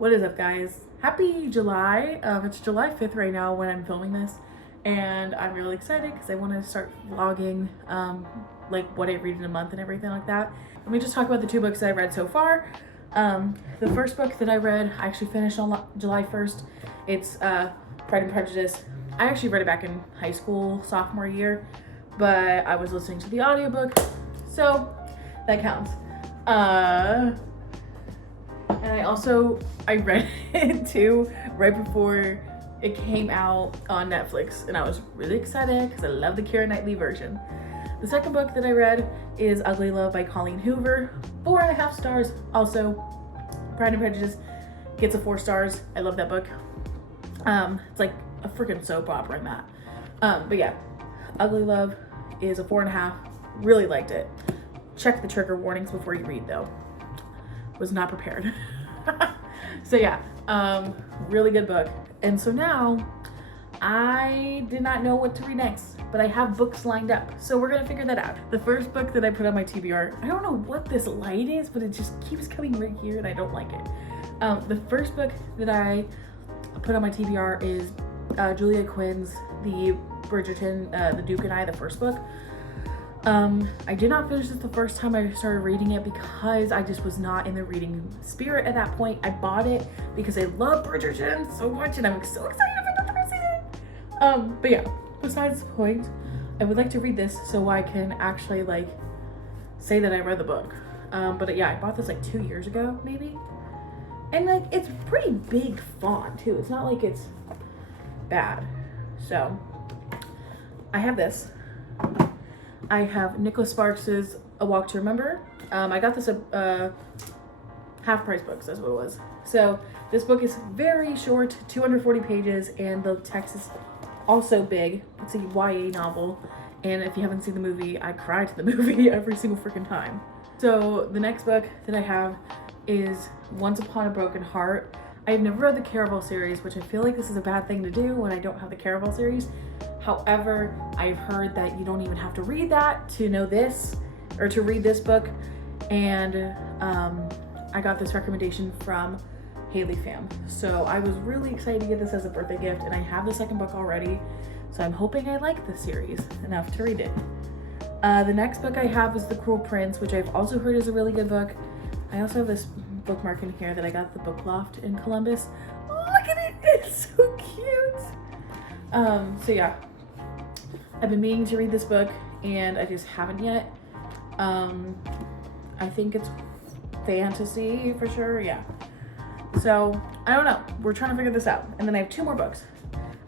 What is up, guys? Happy July. It's July 5th right now when I'm filming this, and I'm really excited because I want to start vlogging like what I read in a month and everything like that. Let me just talk about the two books that I read so far. The first book that I read, I actually finished on July 1st. It's Pride and Prejudice. I actually read it back in high school, sophomore year, but I was listening to the audiobook, so that counts. And I read it too right before it came out on Netflix, and I was really excited because I love the Keira Knightley version. The second book that I read is Ugly Love by Colleen Hoover. 4.5 stars. Also, Pride and Prejudice gets a 4 stars. I love that book. It's like a freaking soap opera in that. But yeah, Ugly Love is a 4.5. Really liked it. Check the trigger warnings before you read though. Was not prepared. So yeah, really good book. And so now I did not know what to read next, but I have books lined up, so we're gonna figure that out. The first book that I put on my TBR, I don't know what this light is, but it just keeps coming right here and I don't like it. The first book that I put on my TBR is Julia Quinn's The Bridgerton, The Duke and I, the first book. I did not finish it the first time I started reading it because I just was not in the reading spirit at that point. I bought it because I love Bridgerton so much and I'm so excited for the third season. But yeah, besides the point, I would like to read this so I can actually like say that I read the book. But yeah, I bought this like 2 years ago maybe. And like, it's pretty big font too. It's not like it's bad. So I have this. I have Nicholas Sparks's A Walk to Remember. I got this at half price books, that's what it was. So this book is very short, 240 pages, and the text is also big. It's a YA novel, and if you haven't seen the movie, I cry to the movie every single freaking time. So the next book that I have is Once Upon a Broken Heart. I have never read the Caraval series, which I feel like this is a bad thing to do when I don't have the Caraval series. However, I've heard that you don't even have to read that to know this, or to read this book. And I got this recommendation from Haley Fam. So I was really excited to get this as a birthday gift, and I have the second book already. So I'm hoping I like the series enough to read it. The next book I have is The Cruel Prince, which I've also heard is a really good book. I also have this bookmark in here that I got at the Book Loft in Columbus. Look at it, it's so cute. So yeah, I've been meaning to read this book and I just haven't yet. I think it's fantasy for sure, yeah. So I don't know, we're trying to figure this out. And then I have 2 more books.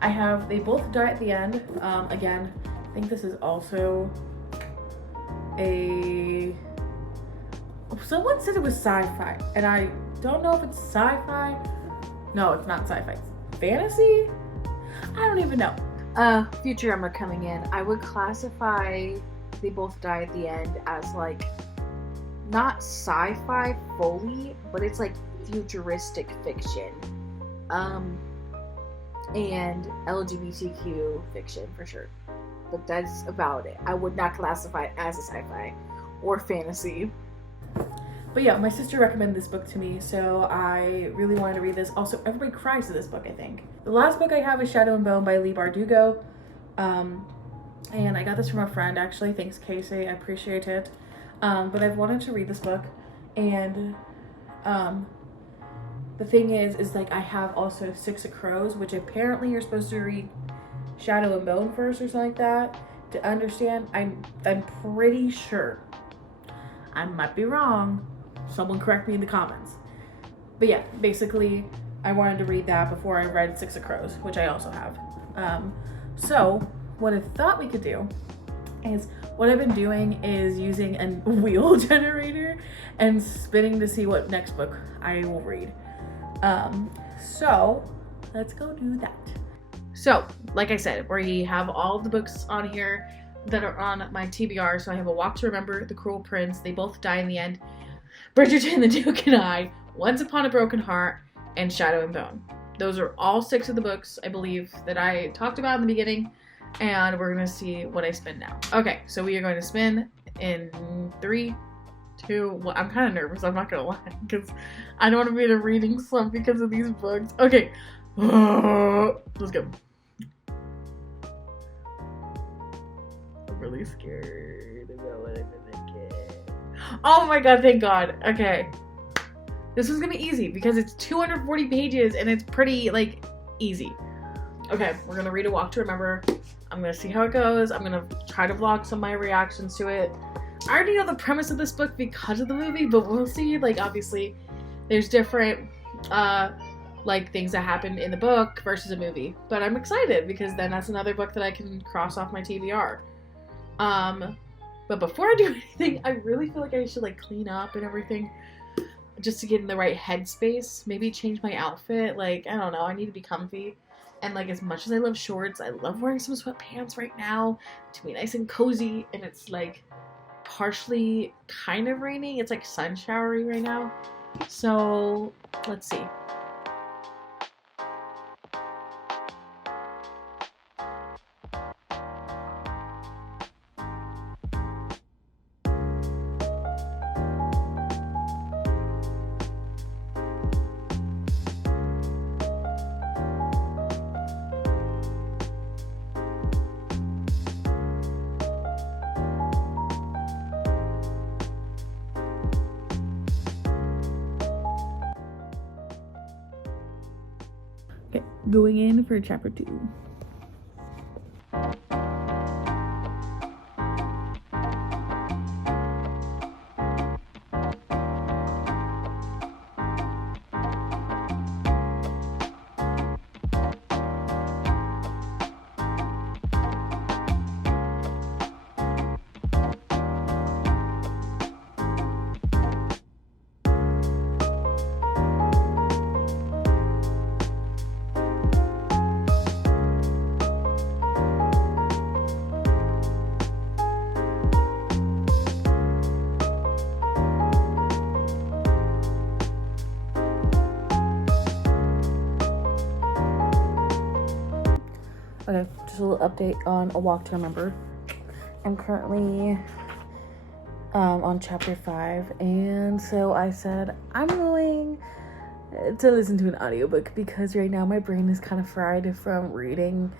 I have They Both Die at the End. Again, I think this is also someone said it was sci-fi, and I don't know if it's sci-fi. No, it's not sci-fi. It's fantasy? I don't even know. Future Emma coming in. I would classify They Both Die at the End as like not sci-fi fully, but it's like futuristic fiction. And LGBTQ fiction for sure. But that's about it. I would not classify it as a sci-fi or fantasy. But yeah, my sister recommended this book to me, so I really wanted to read this. Also, everybody cries to this book, I think. The last book I have is Shadow and Bone by Leigh Bardugo. And I got this from a friend, actually. Thanks, Casey. I appreciate it. But I've wanted to read this book. And the thing is like I have also Six of Crows, which apparently you're supposed to read Shadow and Bone first or something like that to understand. I'm pretty sure. I might be wrong. Someone correct me in the comments. But yeah, basically, I wanted to read that before I read Six of Crows, which I also have. So what I thought we could do is, what I've been doing is using a wheel generator and spinning to see what next book I will read. So let's go do that. So, like I said, we have all the books on here that are on my TBR. So I have A Walk to Remember, The Cruel Prince, They Both Die in the End, Bridgerton, The Duke and I, Once Upon a Broken Heart, and Shadow and Bone. Those are all 6 of the books, I believe, that I talked about in the beginning, and we're going to see what I spin now. Okay, so we are going to spin in 3, too. Well, I'm kind of nervous, I'm not gonna lie, because I don't want to be in a reading slump because of these books. Okay, let's go. I'm really scared about what I'm gonna get. Oh my god, thank god. Okay. This was gonna be easy because it's 240 pages and it's pretty, like, easy. Okay, we're gonna read A Walk to Remember. I'm gonna see how it goes. I'm gonna try to vlog some of my reactions to it. I already know the premise of this book because of the movie, but we'll see. Like, obviously, there's different, like, things that happen in the book versus a movie. But I'm excited because then that's another book that I can cross off my TBR. But before I do anything, I really feel like I should, like, clean up and everything just to get in the right headspace. Maybe change my outfit. Like, I don't know. I need to be comfy. And, like, as much as I love shorts, I love wearing some sweatpants right now to be nice and cozy. And it's, like, partially kind of raining. It's, like, sun showery right now. So, let's see. Okay, going in for chapter 2. Okay, just a little update on A Walk to Remember. I'm currently on chapter 5, and so I said I'm going to listen to an audiobook because right now my brain is kind of fried from reading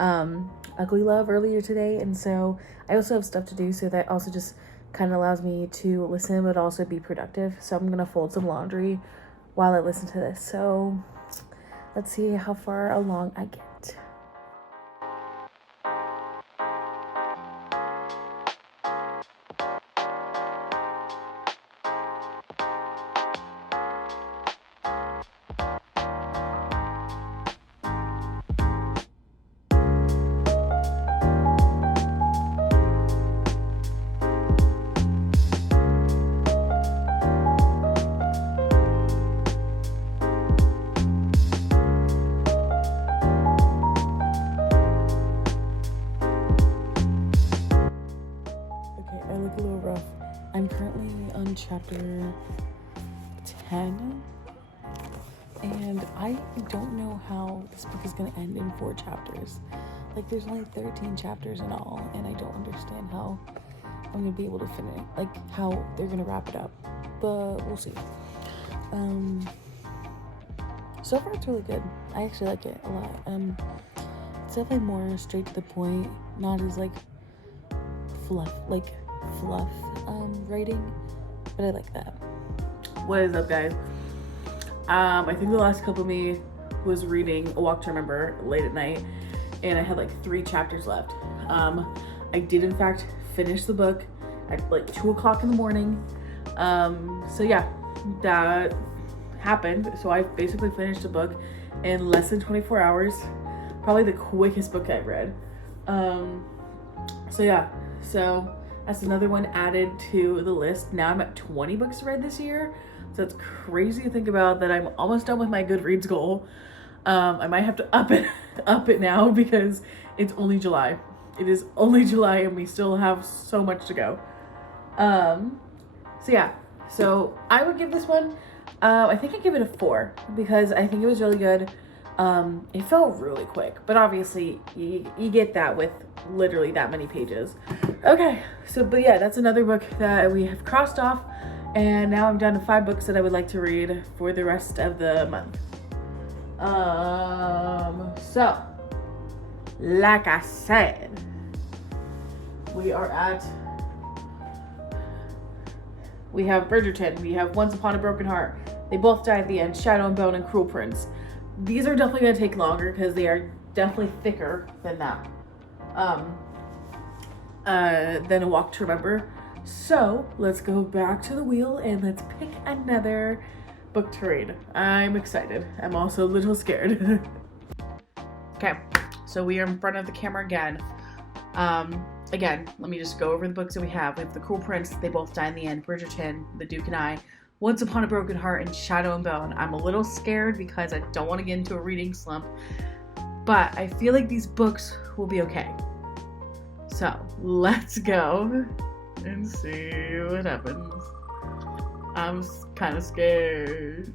Ugly Love earlier today, and so I also have stuff to do, so that also just kind of allows me to listen but also be productive. So I'm gonna fold some laundry while I listen to this. So let's see how far along I get. I'm currently on chapter 10, and I don't know how this book is going to end in 4 chapters. Like, there's only 13 chapters in all, and I don't understand how I'm going to be able to finish, like, how they're going to wrap it up, but we'll see. So far it's really good. I actually like it a lot. It's definitely more straight to the point, not as, like, fluff writing, but I like that. What is up, guys? I think the last couple of me was reading A Walk to Remember late at night, and I had like 3 chapters left. I did in fact finish the book at like 2 o'clock in the morning. So yeah, that happened. So I basically finished the book in less than 24 hours. Probably the quickest book I've read. So yeah, so that's another one added to the list. Now I'm at 20 books read this year. So it's crazy to think about that I'm almost done with my Goodreads goal. I might have to up it now because it's only July. It is only July and we still have so much to go. So yeah, so I would give this one, I think I'd give it a 4 because I think it was really good. It felt really quick, but obviously you get that with literally that many pages. Okay, but yeah, that's another book that we have crossed off, and now I'm down to 5 books that I would like to read for the rest of the month. So, like I said, we have Bridgerton, we have Once Upon a Broken Heart, They Both Die at the End, Shadow and Bone, and Cruel Prince. These are definitely going to take longer because they are definitely thicker than that. Than A Walk to Remember. So let's go back to the wheel and let's pick another book to read. I'm excited. I'm also a little scared. Okay, so we are in front of the camera again. Again, let me just go over the books that we have. We have The Cruel Prince, They Both Die in the End, Bridgerton, The Duke and I, Once Upon a Broken Heart, and Shadow and Bone. I'm a little scared because I don't want to get into a reading slump, but I feel like these books will be okay. So let's go and see what happens. I'm kind of scared.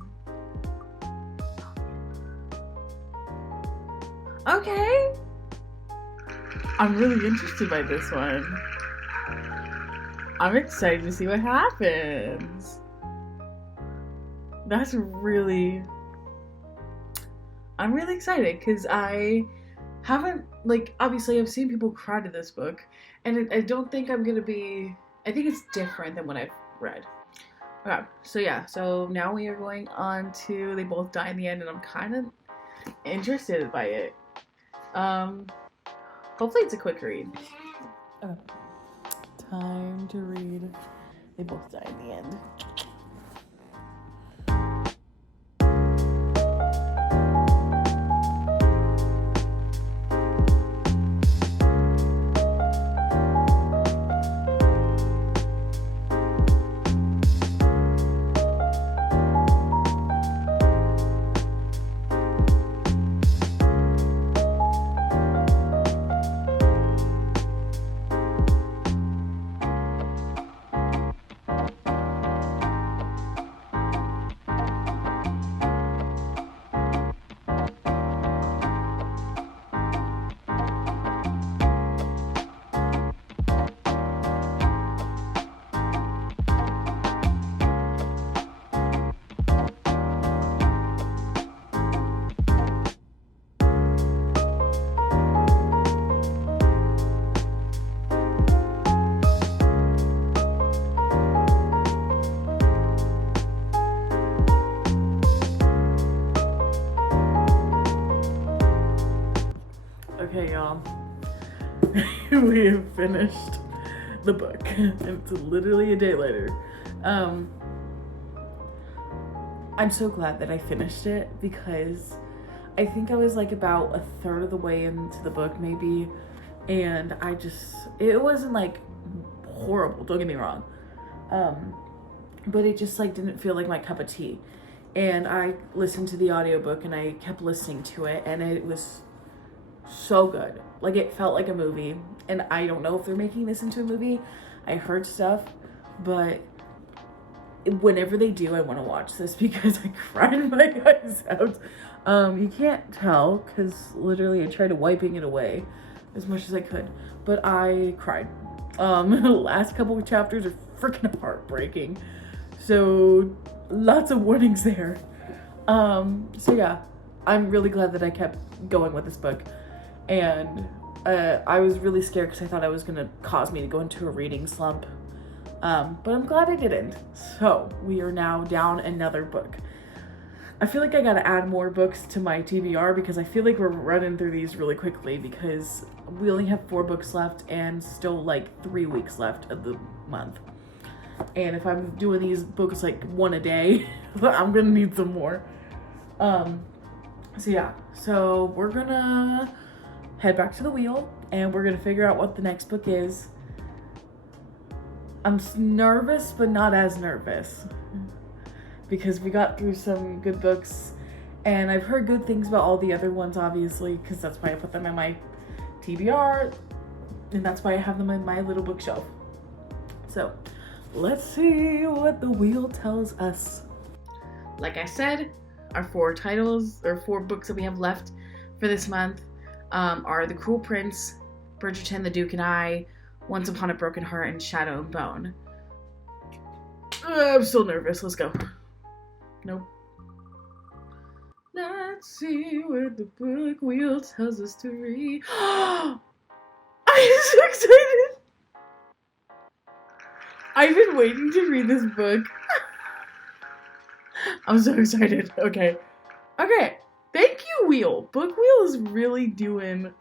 Okay. I'm really interested by this one. I'm excited to see what happens. I'm really excited because I haven't, obviously I've seen people cry to this book, and I don't think I think it's different than what I've read. Okay, so now we are going on to They Both Die in the End, and I'm kind of interested by it. Hopefully it's a quick read. Okay. Time to read They Both Die in the End. Okay, y'all. We have finished the book. It's literally a day later. I'm so glad that I finished it because I think I was about a third of the way into the book maybe, and it wasn't horrible, don't get me wrong. But it just didn't feel like my cup of tea. And I listened to the audiobook and I kept listening to it, and it was so good. It felt like a movie, and I don't know if they're making this into a movie. I heard stuff, but whenever they do, I want to watch this because I cried my eyes out. You can't tell because literally I tried wiping it away as much as I could, but I cried. The last couple of chapters are freaking heartbreaking, so lots of warnings there. So yeah, I'm really glad that I kept going with this book. And I was really scared because I thought it was going to cause me to go into a reading slump. But I'm glad I didn't. So we are now down another book. I feel like I got to add more books to my TBR because I feel like we're running through these really quickly because we only have 4 books left and still 3 weeks left of the month. And if I'm doing these books one a day, I'm going to need some more. So we're going to head back to the wheel, and we're gonna figure out what the next book is. I'm nervous, but not as nervous because we got through some good books, and I've heard good things about all the other ones, obviously, because that's why I put them in my TBR, and that's why I have them in my little bookshelf. So let's see what the wheel tells us. Like I said, our 4 titles, or 4 books that we have left for this month, are The Cruel Prince, Bridgerton, The Duke and I, Once Upon a Broken Heart, and Shadow and Bone. I'm still nervous. Let's go. Nope. Let's see what the book wheel tells us to read. I'm so excited. I've been waiting to read this book. I'm so excited. Okay. Thank you, Wheel. Book Wheel is really doing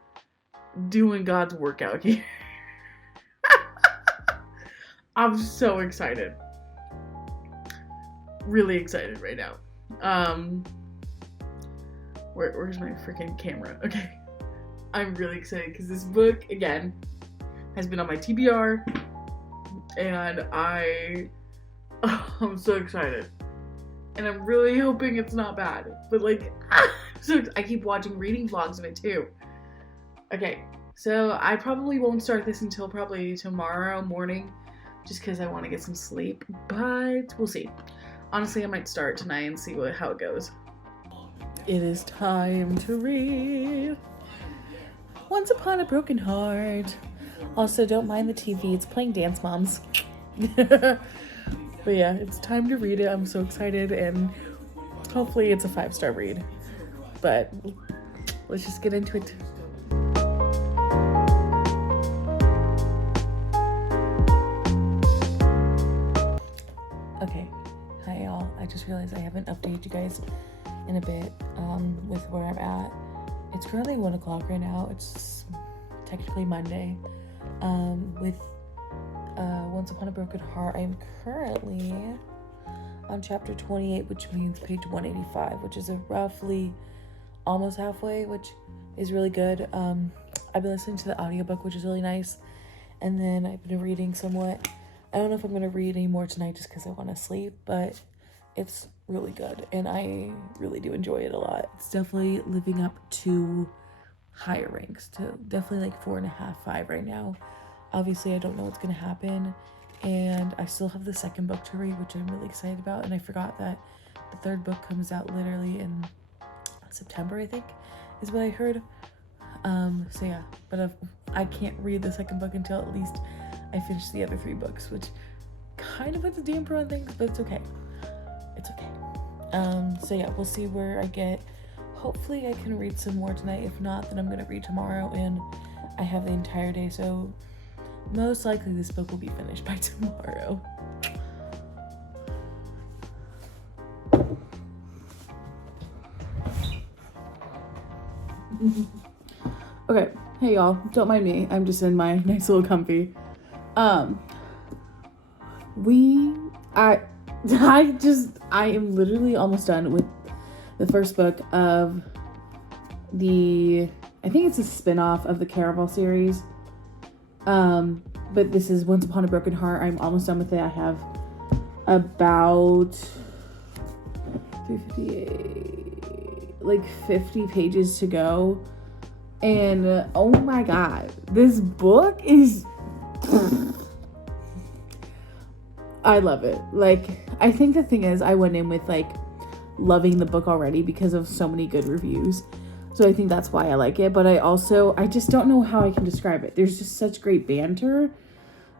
God's work out here. I'm so excited. Really excited right now. Where's my freaking camera? Okay. I'm really excited because this book, again, has been on my TBR, and I'm so excited. And I'm really hoping it's not bad. But like, so I keep watching reading vlogs of it too. Okay, so I probably won't start this until probably tomorrow morning, just because I want to get some sleep, but we'll see. Honestly, I might start tonight and see how it goes. It is time to read Once Upon a Broken Heart. Also, don't mind the TV. It's playing Dance Moms. But yeah, it's time to read it. I'm so excited, and hopefully it's a 5-star read. But let's just get into it. Okay. Hi, y'all. I just realized I haven't updated you guys in a bit with where I'm at. It's currently 1 o'clock right now. It's technically Monday. With Once Upon a Broken Heart, I'm currently on chapter 28, which means page 185, which is roughly almost halfway, which is really good. I've been listening to the audiobook, which is really nice, and then I've been reading somewhat. I don't know if I'm going to read any more tonight just because I want to sleep, but it's really good, and I really do enjoy it a lot. It's definitely living up to higher ranks, to definitely like 4.5, 5 right now. Obviously, I don't know what's going to happen, and I still have the second book to read, which I'm really excited about, and I forgot that the third book comes out literally in September, I think, is what I heard. So yeah, but I can't read the second book until at least I finish the other 3 books, which kind of puts a damper on things, but it's okay. It's okay. So yeah, we'll see where I get. Hopefully I can read some more tonight. If not, then I'm going to read tomorrow, and I have the entire day, so most likely this book will be finished by tomorrow. Okay, hey y'all, don't mind me. I'm just in my nice little comfy. I am literally almost done with the first book of I think it's a spin-off of the Caraval series. But this is Once Upon a Broken Heart. I'm almost done with it. I have about 50 pages to go. And oh my god, this book is I love it. Like, I think the thing is I went in with like loving the book already because of so many good reviews. So I think that's why I like it. But I just don't know how I can describe it. There's just such great banter.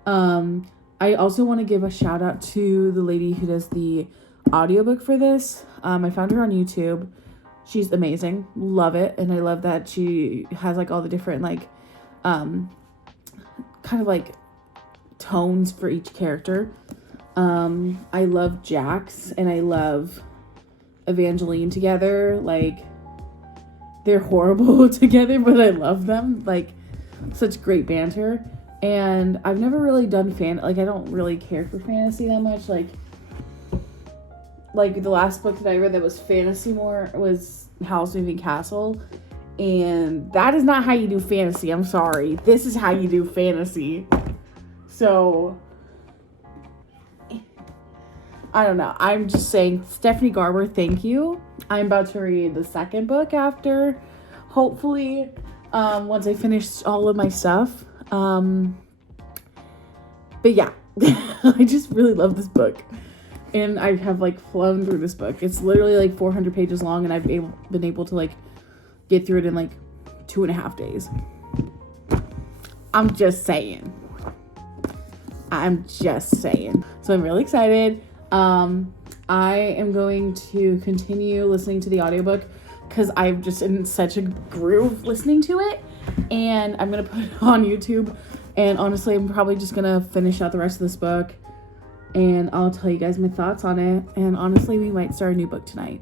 I also want to give a shout out to the lady who does the audiobook for this. I found her on YouTube. She's amazing. Love it. And I love that she has like all the different like kind of like tones for each character. I love Jax and I love Evangeline together. Like, they're horrible together, but I love them. Like, such great banter. And I've never really done I don't really care for fantasy that much. Like the last book that I read that was fantasy more was Howl's Moving Castle. And that is not how you do fantasy. I'm sorry. This is how you do fantasy. So, I don't know. I'm just saying, Stephanie Garber, thank you. I'm about to read the second book after, hopefully, once I finish all of my stuff. But yeah, I just really love this book. And I have like flown through this book. It's literally like 400 pages long, and I've been able to like get through it in like 2.5 days. I'm just saying. So I'm really excited. I am going to continue listening to the audiobook because I'm just in such a groove listening to it. And I'm going to put it on YouTube. And honestly, I'm probably just going to finish out the rest of this book. And I'll tell you guys my thoughts on it. And honestly, we might start a new book tonight.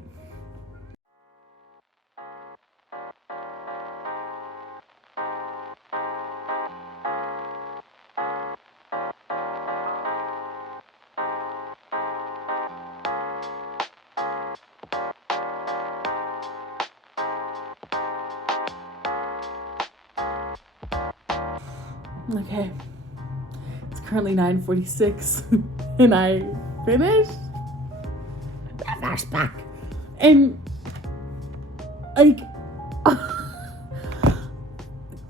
Okay, it's currently 9:46 and I finished that flashback, and like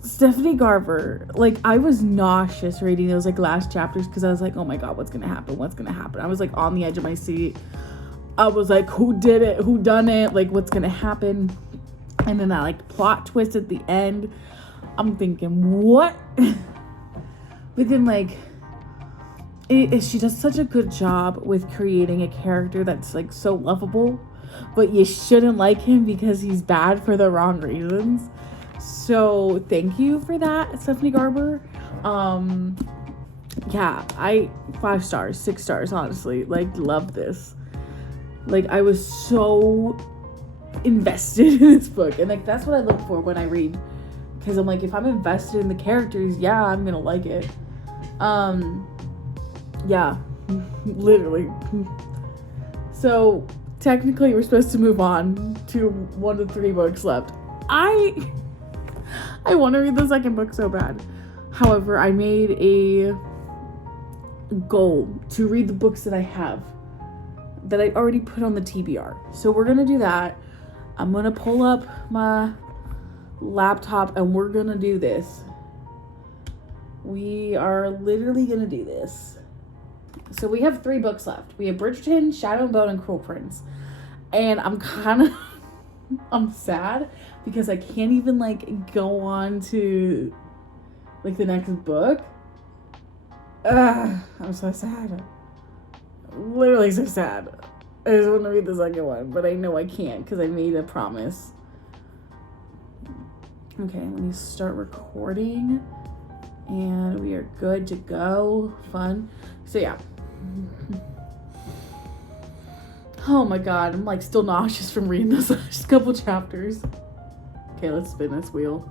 Stephanie Garber, like I was nauseous reading those like last chapters because I was like, oh my god, what's gonna happen? I was like on the edge of my seat. I was like, who did it? Who done it? Like, what's gonna happen? And then that like plot twist at the end, I'm thinking, what? But then, like, she does such a good job with creating a character that's, like, so lovable. But you shouldn't like him because he's bad for the wrong reasons. So, thank you for that, Stephanie Garber. Yeah, 5 stars, 6 stars, honestly. Like, love this. Like, I was so invested in this book. And, like, that's what I look for when I read. Because I'm like, if I'm invested in the characters, yeah, I'm going to like it. Yeah, literally. So technically we're supposed to move on to 1 of 3 books left. I want to read the second book so bad. However, I made a goal to read the books that I have that I already put on the TBR. So we're going to do that. I'm going to pull up my laptop and we're going to do this. We are literally going to do this. So we have 3 books left. We have Bridgerton, Shadow and Bone, and Cruel Prince. And I'm sad because I can't even like go on to like the next book. I'm so sad. Literally so sad. I just want to read the second one, but I know I can't because I made a promise. Okay, let me start recording. And we are good to go. Fun. So yeah. Oh my god, I'm like still nauseous from reading those last couple chapters. Okay, let's spin this wheel.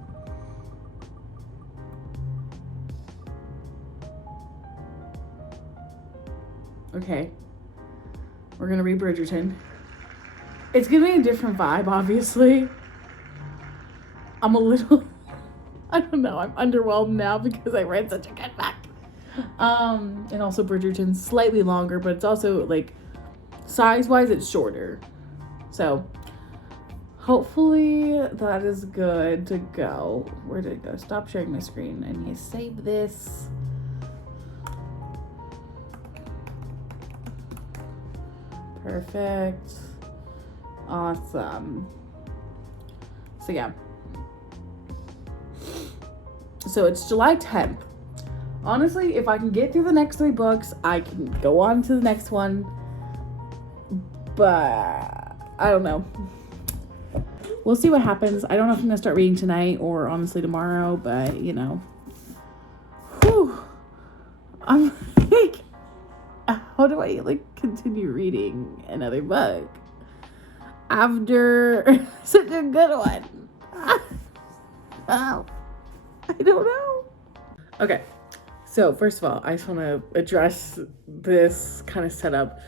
Okay. We're gonna read Bridgerton. It's gonna be a different vibe, obviously. I'm a little... I don't know, I'm underwhelmed now because I read such a good book. And also Bridgerton's slightly longer, but it's also like size-wise it's shorter. So hopefully that is good to go. Where did it go? Stop sharing my screen. I need to save this. Perfect. Awesome. So yeah. So it's July 10th. Honestly, if I can get through the next 3 books, I can go on to the next one. But I don't know. We'll see what happens. I don't know if I'm going to start reading tonight or honestly tomorrow, but you know. Whew. I'm like, how do I like continue reading another book after such a good one? Oh. I don't know. Okay, so first of all, I just want to address this kind of setup.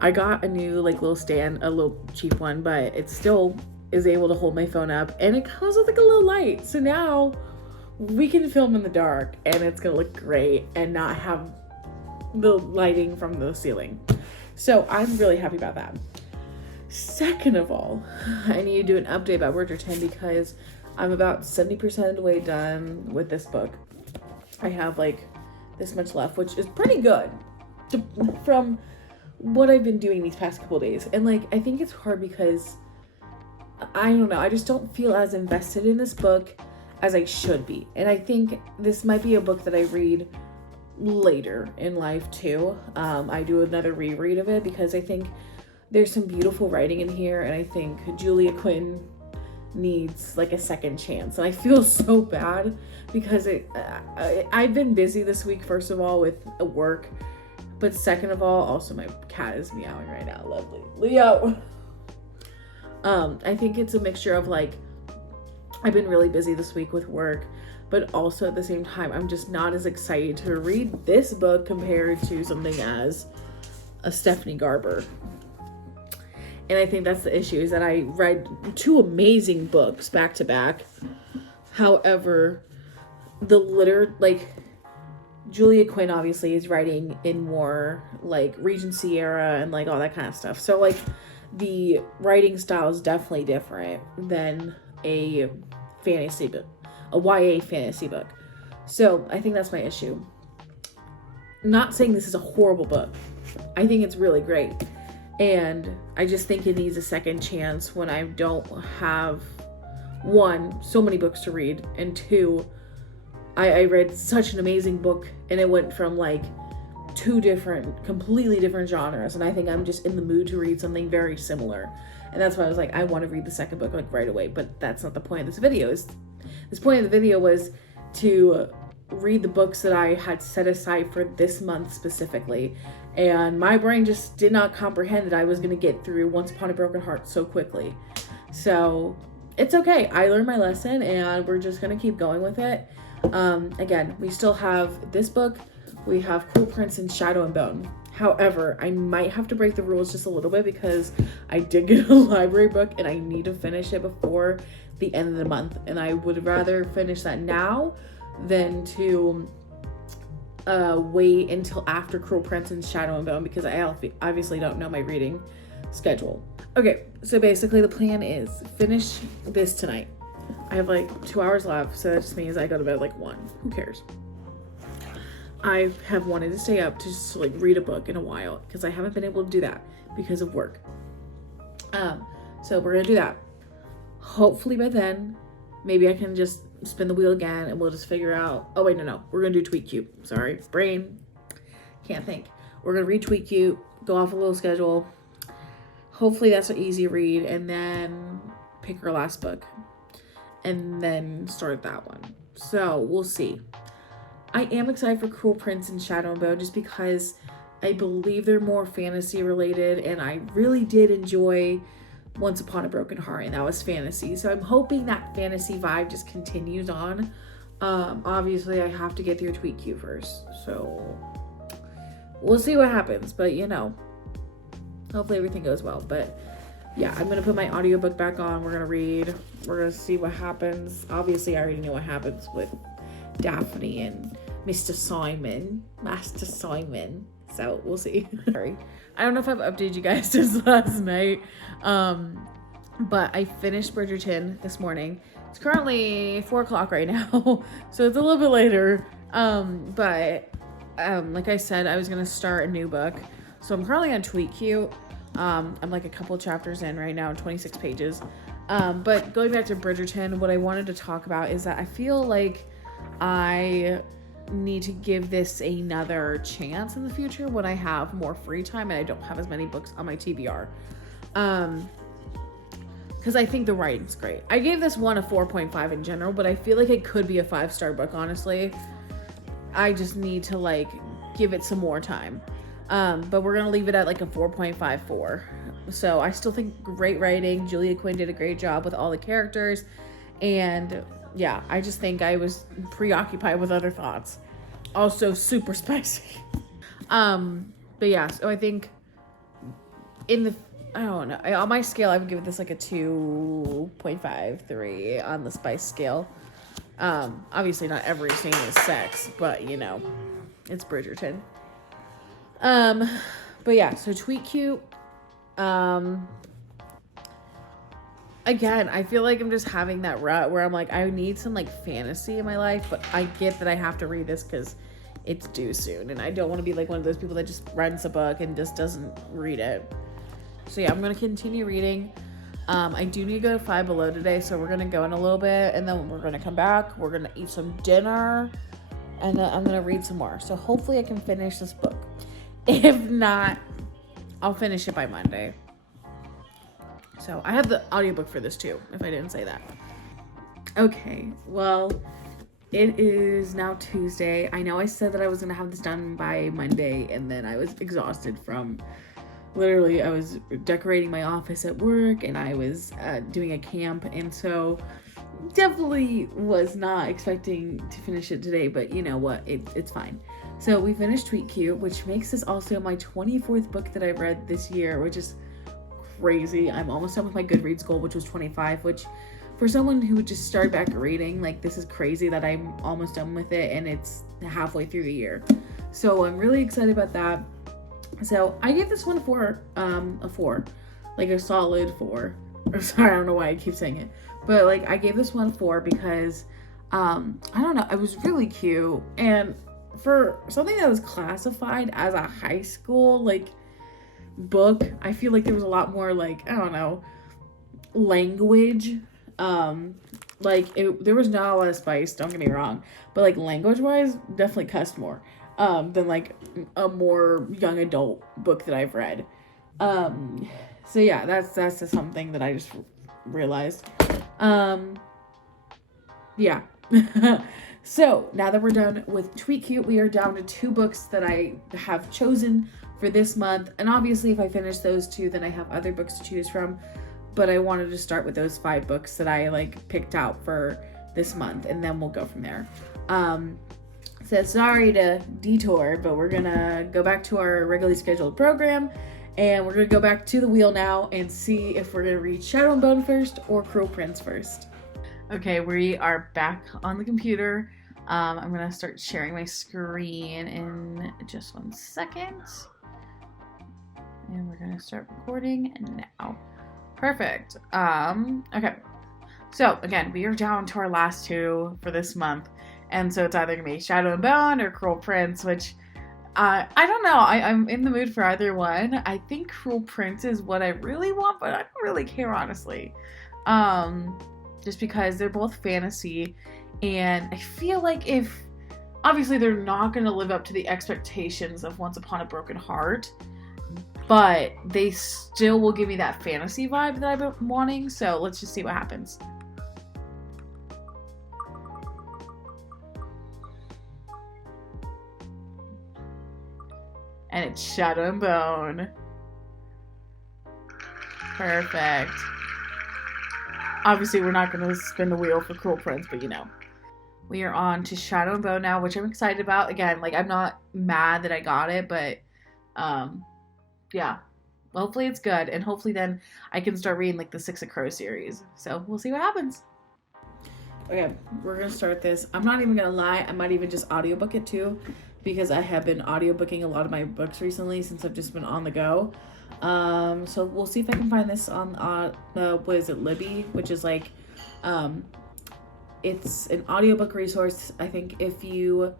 I got a new like little stand, a little cheap one, but it still is able to hold my phone up, and it comes with like a little light. So now we can film in the dark, and it's gonna look great and not have the lighting from the ceiling. So I'm really happy about that. Second of all, I need to do an update about Bridgerton because I'm about 70% of the way done with this book. I have like this much left, which is pretty good from what I've been doing these past couple days. And like, I think it's hard because I don't know, I just don't feel as invested in this book as I should be. And I think this might be a book that I read later in life too. I do another reread of it because I think there's some beautiful writing in here, and I think Julia Quinn needs like a second chance. And I feel so bad because I've been busy this week, first of all, with work, but second of all, also my cat is meowing right now. Lovely Leo. I think it's a mixture of like, I've been really busy this week with work, but also at the same time, I'm just not as excited to read this book compared to something as a Stephanie Garber. And I think that's the issue, is that I read 2 amazing books back to back. However, Julia Quinn obviously is writing in more like Regency era and like all that kind of stuff. So like the writing style is definitely different than a fantasy book, a YA fantasy book. So I think that's my issue. Not saying this is a horrible book. I think it's really great. And I just think it needs a second chance when I don't have, 1, so many books to read, and 2, I read such an amazing book and it went from like 2 completely different genres, and I think I'm just in the mood to read something very similar. And that's why I was like, I want to read the second book like right away, but that's not the point of this video. This point of the video was to read the books that I had set aside for this month specifically, and my brain just did not comprehend that I was going to get through Once Upon a Broken Heart so quickly. So it's okay. I learned my lesson and we're just going to keep going with it. Again, we still have this book. We have Cruel Prince and Shadow and Bone. However, I might have to break the rules just a little bit because I did get a library book and I need to finish it before the end of the month. And I would rather finish that now than to wait until after Cruel Prince and Shadow and Bone, because I obviously don't know my reading schedule. Okay, so basically the plan is finish this tonight. I have like 2 hours left, so that just means I go to bed like 1. Who cares? I have wanted to stay up to just like read a book in a while because I haven't been able to do that because of work. So we're gonna do that. Hopefully by then, maybe I can just spin the wheel again and we'll just figure out. Oh wait, no, we're gonna do Tweet Cute. Sorry, brain can't think. We're gonna read Tweet Cute, go off a little schedule. Hopefully that's an easy read, and then pick our last book and then start that one. So we'll see. I am excited for Cruel Prince and Shadow and Bone just because I believe they're more fantasy related, and I really did enjoy Once Upon a Broken Heart, and that was fantasy. So I'm hoping that fantasy vibe just continues on. Obviously I have to get through Tweet Q first, so we'll see what happens, but you know, hopefully everything goes well. But yeah, I'm gonna put my audiobook back on. We're gonna read. We're gonna see what happens. Obviously I already know what happens with Daphne and Master Simon. So we'll see. Sorry. I don't know if I've updated you guys since last night. But I finished Bridgerton this morning. It's currently 4 o'clock right now. So it's a little bit later. But like I said, I was gonna start a new book. So I'm currently on Tweet Cute. I'm like a couple chapters in right now, 26 pages. But going back to Bridgerton, what I wanted to talk about is that I feel like I need to give this another chance in the future when I have more free time and I don't have as many books on my TBR. Because I think the writing's great. I gave this one a 4.5 in general, but I feel like it could be a 5-star book, honestly. I just need to like give it some more time. But we're gonna leave it at like a 4.54. So I still think great writing. Julia Quinn did a great job with all the characters, and yeah, I just think I was preoccupied with other thoughts. Also super spicy. But yeah, so I think I don't know, on my scale I would give this like a 2.53 on the spice scale. Obviously not every scene is sex, but you know, it's Bridgerton. But yeah, so Tweet Cute. Again, I feel like I'm just having that rut where I'm like, I need some like fantasy in my life, but I get that I have to read this because it's due soon, and I don't want to be like one of those people that just rents a book and just doesn't read it. So yeah, I'm going to continue reading. I do need to go to Five Below today, so we're going to go in a little bit, and then we're going to come back. We're going to eat some dinner, and then I'm going to read some more. So hopefully I can finish this book. If not, I'll finish it by Monday. So I have the audiobook for this too, if I didn't say that. Okay, well, it is now Tuesday. I know I said that I was going to have this done by Monday, and then I was exhausted from literally, I was decorating my office at work, and I was doing a camp, and so definitely was not expecting to finish it today, but you know what, it's fine. So we finished Tweet Cute, which makes this also my 24th book that I've read this year, which is crazy. I'm almost done with my Goodreads goal, which was 25, which for someone who just started back reading, like, this is crazy that I'm almost done with it, and it's halfway through the year. So I'm really excited about that. So I gave this one a 4, like a solid 4. Sorry, I don't know why I keep saying it, but like I gave this one a 4 because I don't know, it was really cute, and for something that was classified as a high school like book, I feel like there was a lot more, like, I don't know, language. Like there was not a lot of spice, don't get me wrong, but like language wise, definitely cussed more than like a more young adult book that I've read. So yeah, that's just something that I just realized. Yeah. So now that we're done with Tweet Cute, we are down to 2 books that I have chosen for this month. And obviously if I finish those 2, then I have other books to choose from. But I wanted to start with those 5 books that I like picked out for this month, and then we'll go from there. So sorry to detour, but we're gonna go back to our regularly scheduled program, and we're gonna go back to the wheel now and see if we're gonna read Shadow and Bone first or Cruel Prince first. Okay, we are back on the computer. I'm gonna start sharing my screen in just 1 second. And we're gonna start recording now. Perfect. Okay. So again, we are down to our last 2 for this month. And so it's either gonna be Shadow and Bone or Cruel Prince, which I don't know. I'm in the mood for either one. I think Cruel Prince is what I really want, but I don't really care, honestly. Just because they're both fantasy, and I feel like if obviously they're not gonna live up to the expectations of Once Upon a Broken Heart, but they still will give me that fantasy vibe that I've been wanting. So let's just see what happens. And it's Shadow and Bone. Perfect. Obviously, we're not going to spin the wheel for Cruel Prince, but you know. We are on to Shadow and Bone now, which I'm excited about. Again, like, I'm not mad that I got it, but yeah. Hopefully it's good, and hopefully then I can start reading like the Six of Crows series. So we'll see what happens. Okay, we're gonna start this. I'm not even gonna lie, I might even just audiobook it too, because I have been audiobooking a lot of my books recently since I've just been on the go. So we'll see if I can find this on what is it, Libby, which is like it's an audiobook resource. I think if you,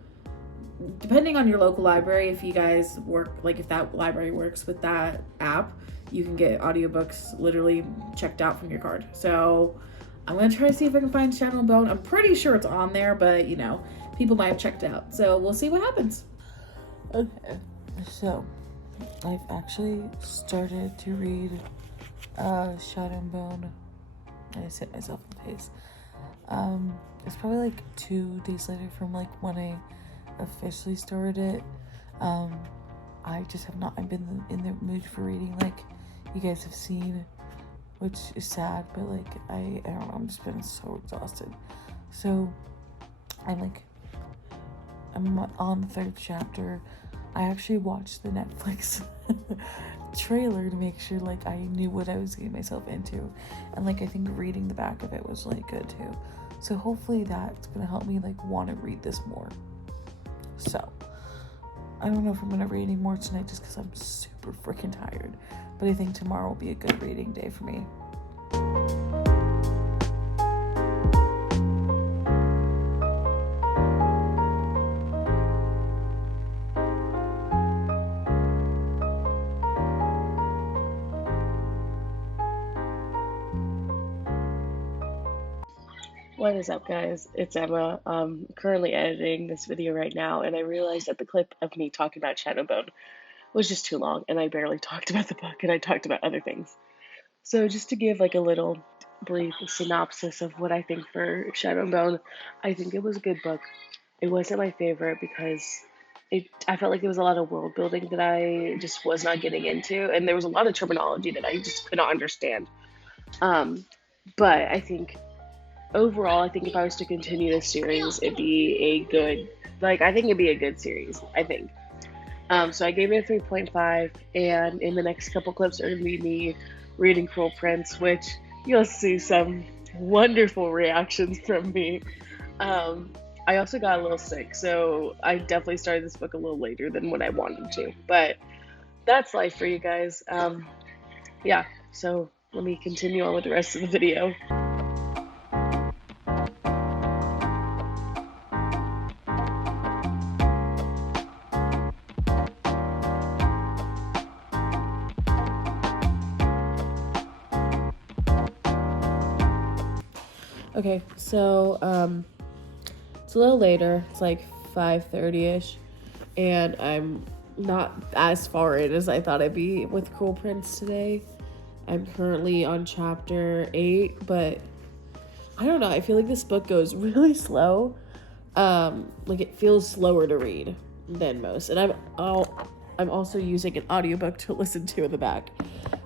depending on your local library, if you guys work, like if that library works with that app, you can get audiobooks literally checked out from your card. So I'm going to try to see if I can find Shadow and Bone. I'm pretty sure it's on there, but you know, people might have checked out. So we'll see what happens. Okay, so I've actually started to read Shadow and Bone. I just hit myself in the face. It's probably like 2 days later from like when I officially started it. I just have not been in the mood for reading, like you guys have seen, which is sad, but like I don't know, I'm just been so exhausted. So I'm on the 3rd chapter. I actually watched the Netflix trailer to make sure like I knew what I was getting myself into, and like I think reading the back of it was like good too. So hopefully that's gonna help me like want to read this more. So I don't know if I'm gonna read any more tonight just because I'm super freaking tired, but I think tomorrow will be a good reading day for me. What is up, guys? It's Emma. I'm currently editing this video right now, and I realized that the clip of me talking about Shadowbone was just too long, and I barely talked about the book, and I talked about other things. So just to give like a little brief synopsis of what I think for Shadowbone, I think it was a good book. It wasn't my favorite because I felt like there was a lot of world building that I just was not getting into, and there was a lot of terminology that I just could not understand. Um, but I think overall, I think if I was to continue this series, it'd be a good, I think it'd be a good series, I think. So I gave it a 3.5, and in the next couple clips are going to be me reading Cruel Prince, which you'll see some wonderful reactions from me. I also got a little sick, so I definitely started this book a little later than what I wanted to, but that's life for you guys. Yeah, so let me continue on with the rest of the video. Okay, so it's a little later. It's like 5:30ish, and I'm not as far in as I thought I'd be with Cruel Prince today. I'm currently on chapter 8, but I don't know. I feel like this book goes really slow. Like it feels slower to read than most, and I'm also using an audiobook to listen to in the back,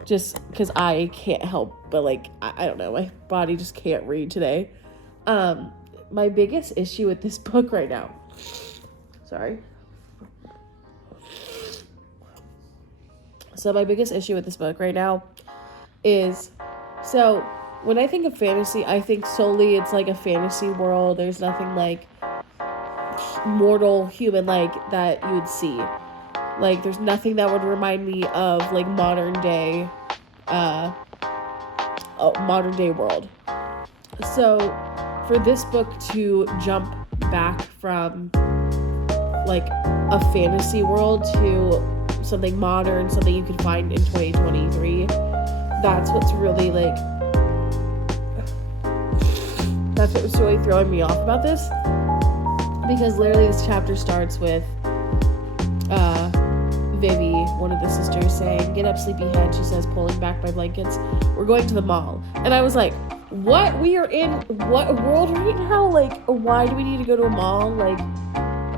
just because I can't help but I don't know, my body just can't read today. My biggest issue with this book right now, sorry. So my biggest issue with this book right now is, so when I think of fantasy, I think solely it's like a fantasy world. There's nothing like mortal human like that you would see. Like there's nothing that would remind me of like modern day world. So for this book to jump back from like a fantasy world to something modern, something you can find in 2023, that's what's really that's what was really throwing me off about this, because literally this chapter starts with Vivi, one of the sisters, saying, "Get up, sleepyhead," she says, pulling back my blankets. "We're going to the mall." And I was like, what? We are in what world right now? Like, why do we need to go to a mall? Like,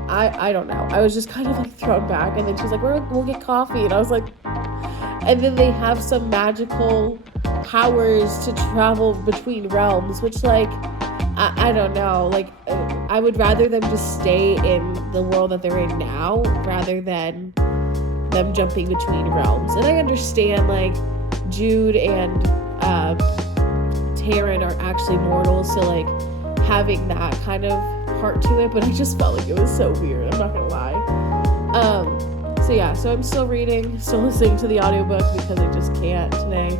I don't know. I was just kind of like thrown back, and then she's like, we'll get coffee, and I was like, and then they have some magical powers to travel between realms, which I don't know. Like, I would rather them just stay in the world that they're in now rather than them jumping between realms. And I understand like Jude and Taryn are actually mortal, so like having that kind of part to it, but I just felt like it was so weird, I'm not gonna lie. So yeah, so I'm still reading, still listening to the audiobook because I just can't today.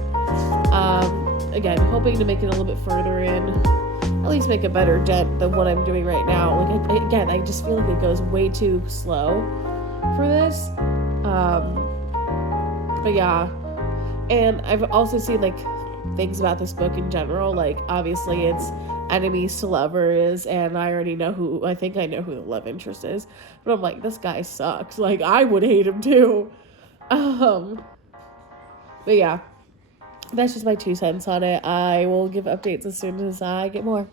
Again, hoping to make it a little bit further in, at least make a better dent than what I'm doing right now. Like, I just feel like it goes way too slow for this. But yeah, and I've also seen like things about this book in general. Like, obviously it's enemies to lovers, and I already know I think I know who the love interest is, but I'm like, this guy sucks. Like, I would hate him too. But yeah, that's just my 2 cents on it. I will give updates as soon as I get more.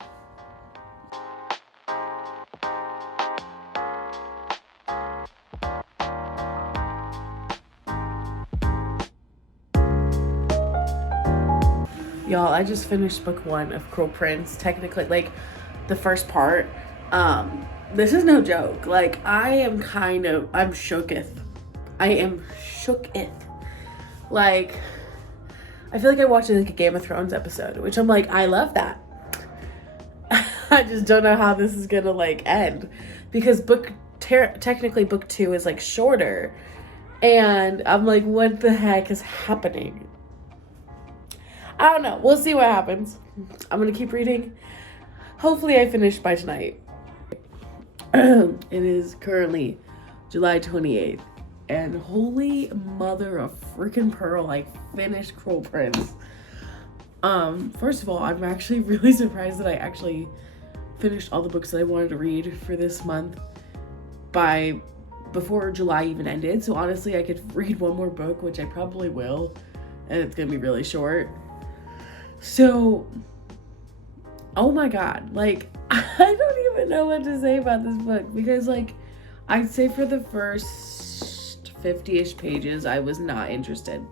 Y'all, I just finished book 1 of Cruel Prince. Technically, like, the first part. This is no joke. Like, I'm shooketh. I am shooketh. Like, I feel like I watched like a Game of Thrones episode, which I'm like, I love that. I just don't know how this is gonna like end, because technically book 2 is like shorter, and I'm like, what the heck is happening? I don't know. We'll see what happens. I'm gonna keep reading. Hopefully I finish by tonight. It is currently July 28th, and holy mother of freaking pearl, I finished Cruel Prince. First of all, I'm actually really surprised that I actually finished all the books that I wanted to read for this month before July even ended. So honestly, I could read one more book, which I probably will, and it's gonna be really short. So, oh my god, like, I don't even know what to say about this book, because like, I'd say for the first 50-ish pages, I was not interested.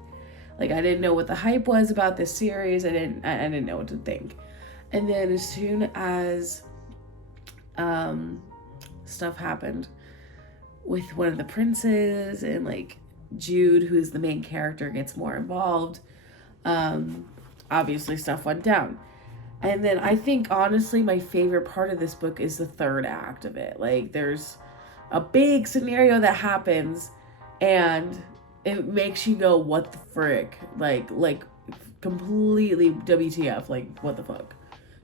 Like, I didn't know what the hype was about this series. I didn't know what to think. And then as soon as stuff happened with one of the princes, and like Jude, who's the main character, gets more involved, obviously stuff went down. And then I think, honestly, my favorite part of this book is the third act of it. Like, there's a big scenario that happens, and it makes you go, what the frick? Like completely WTF, like, what the fuck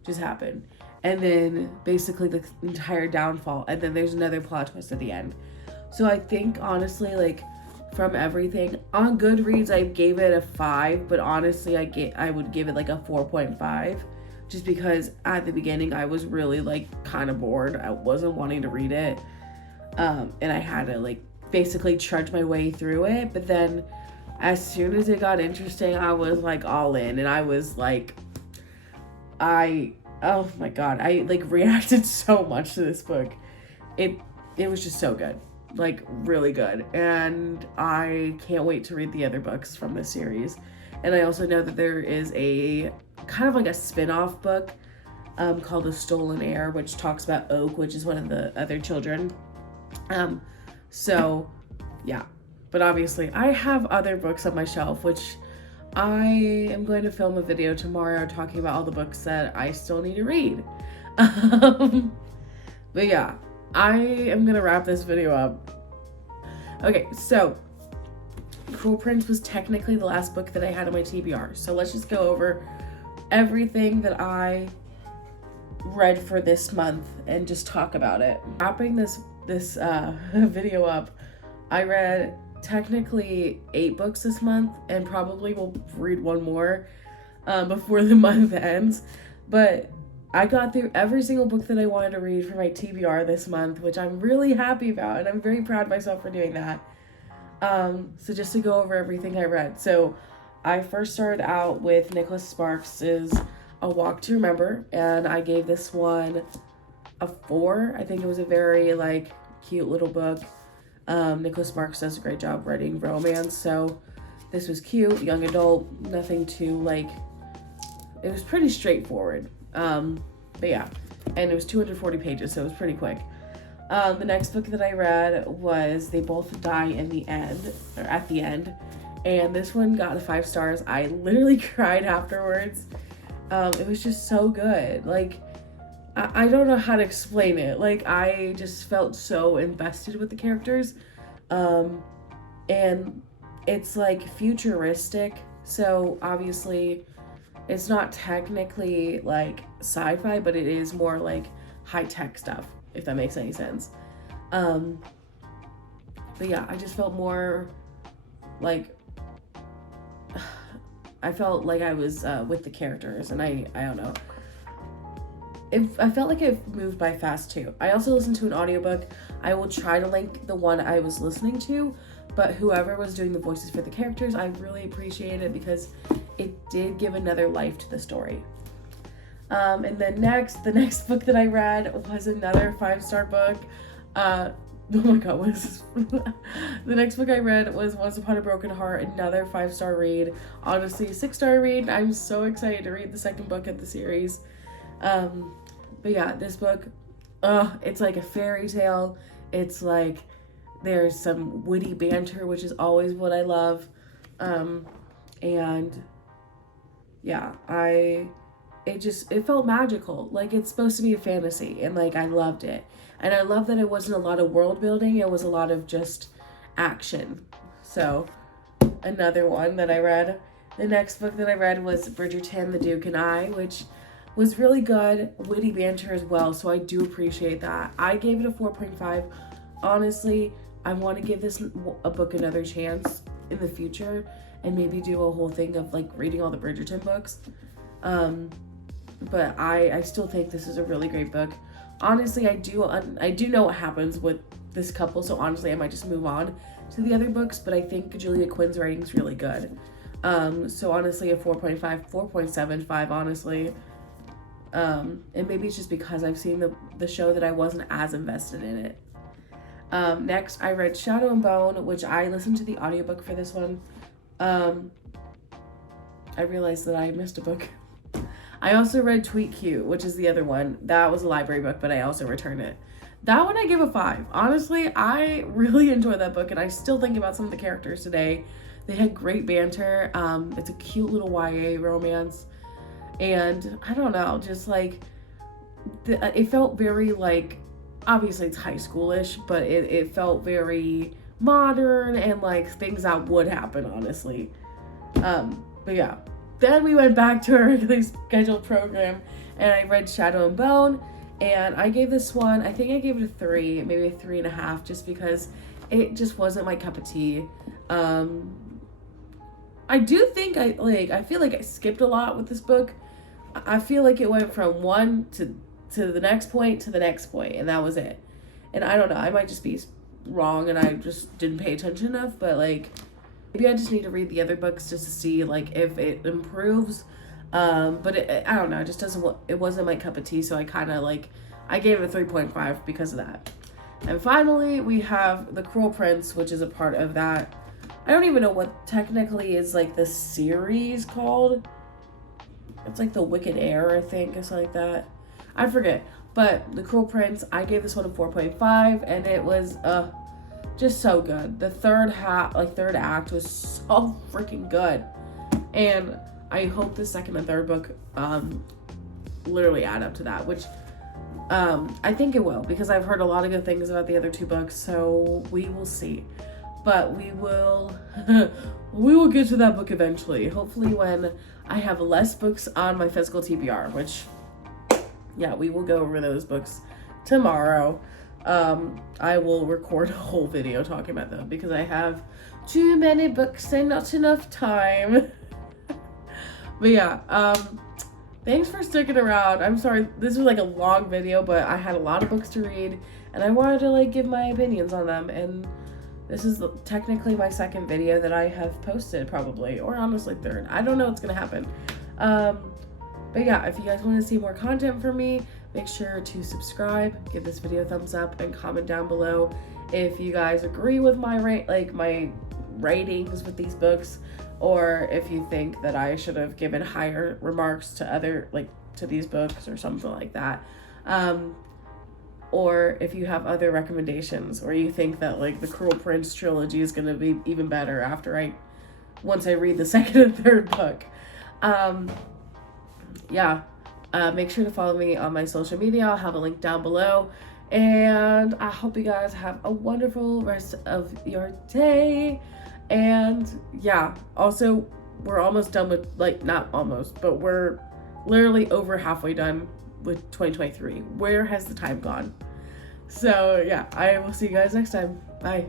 just happened? And then basically the entire downfall, and then there's another plot twist at the end. So I think, honestly, like, from everything, on Goodreads, I gave it a 5, but honestly, I would give it like a 4.5, just because at the beginning, I was really, like, kind of bored. I wasn't wanting to read it, and I had to, like, basically trudge my way through it. But then as soon as it got interesting, I was, like, all in, and I was, like, oh my god, I, like, reacted so much to this book. It was just so good. Like, really good. And I can't wait to read the other books from this series. And I also know that there is a kind of like a spin-off book called The Stolen Heir, which talks about Oak, which is one of the other children. So yeah, but obviously I have other books on my shelf, which I am going to film a video tomorrow talking about all the books that I still need to read. But yeah, I am gonna wrap this video up. Okay, so Cruel Prince was technically the last book that I had on my TBR. So let's just go over everything that I read for this month and just talk about it. Wrapping this video up, I read technically 8 books this month, and probably will read one more before the month ends. But I got through every single book that I wanted to read for my TBR this month, which I'm really happy about, and I'm very proud of myself for doing that. So just to go over everything I read. So I first started out with Nicholas Sparks's A Walk to Remember, and I gave this one a 4. I think it was a very, like, cute little book. Nicholas Sparks does a great job writing romance, so this was cute, young adult, nothing too, like, it was pretty straightforward. But yeah, and it was 240 pages, so it was pretty quick. The next book that I read was They Both Die in the End, or at the End, and this one got a 5 stars. I literally cried afterwards. It was just so good. Like, I don't know how to explain it. Like, I just felt so invested with the characters. And it's like futuristic, so obviously it's not technically like sci-fi, but it is more like high-tech stuff, if that makes any sense. But yeah, I just felt more like I felt like I was with the characters, and I don't know. I felt like it moved by fast too. I also listened to an audiobook. I will try to link the one I was listening to, but whoever was doing the voices for the characters, I really appreciate it because it did give another life to the story. And then the next book that I read was another 5-star book. Oh my god, what is this? The next book I read was Once Upon a Broken Heart, another 5-star read. Honestly, 6-star read. I'm so excited to read the second book of the series. But yeah, this book, it's like a fairy tale. It's like there's some witty banter, which is always what I love. And yeah, it felt magical. Like, it's supposed to be a fantasy, and like I loved it. And I love that it wasn't a lot of world building, it was a lot of just action. So, another one that I read. The next book that I read was Bridgerton, The Duke and I, which was really good, witty banter as well, so I do appreciate that. I gave it a 4.5. Honestly, I want to give this a book another chance in the future, and maybe do a whole thing of like reading all the Bridgerton books. But I still think this is a really great book. honestly, I do know what happens with this couple, so honestly, I might just move on to the other books, but I think Julia Quinn's writing is really good. So honestly, a 4.5, 4.75, honestly. And maybe it's just because I've seen the show that I wasn't as invested in it. Next, I read Shadow and Bone, which I listened to the audiobook for this one. I realized that I missed a book. I also read Tweet Cute, which is the other one. That was a library book, but I also returned it. That one I give a 5. Honestly, I really enjoyed that book, and I still think about some of the characters today. They had great banter. It's a cute little YA romance. And I don't know, just like, it felt very like, obviously it's high schoolish, but it felt very modern and like things that would happen, honestly. But yeah, then we went back to our regularly scheduled program, and I read Shadow and Bone, and I gave this one, I think I gave it a 3, maybe a 3.5, just because it just wasn't my cup of tea. I do think I feel like I skipped a lot with this book. I feel like it went from one to the next point to the next point, and that was it. And I don't know, I might just be wrong and I just didn't pay attention enough, but like, maybe I just need to read the other books just to see like if it improves. But I don't know, it just it wasn't my cup of tea, so I kind of like, I gave it a 3.5 because of that. And finally, we have The Cruel Prince, which is a part of that. I don't even know what technically is like the series called. It's like The Wicked Heir, I think, or something like that. I forget. But The Cruel Prince, I gave this one a 4.5, and it was just so good. The third act was so freaking good. And I hope the second and third book literally add up to that, which I think it will, because I've heard a lot of good things about the other 2 books, so we will see. But we will get to that book eventually. Hopefully when I have less books on my physical TBR, which, yeah, we will go over those books tomorrow. I will record a whole video talking about them because I have too many books and not enough time. But yeah, thanks for sticking around. I'm sorry, this was like a long video, but I had a lot of books to read and I wanted to like give my opinions on them, and this is technically my second video that I have posted, probably, or honestly third. I don't know what's gonna happen. But yeah, if you guys want to see more content from me, make sure to subscribe, give this video a thumbs up, and comment down below if you guys agree with my ratings with these books, or if you think that I should have given higher remarks to to these books or something like that. Or if you have other recommendations, or you think that like the Cruel Prince trilogy is gonna be even better once I read the second and third book. Yeah, make sure to follow me on my social media. I'll have a link down below, and I hope you guys have a wonderful rest of your day. And yeah, also we're almost done with, like, not almost, but we're literally over halfway done with 2023. Where has the time gone? So yeah, I will see you guys next time. Bye.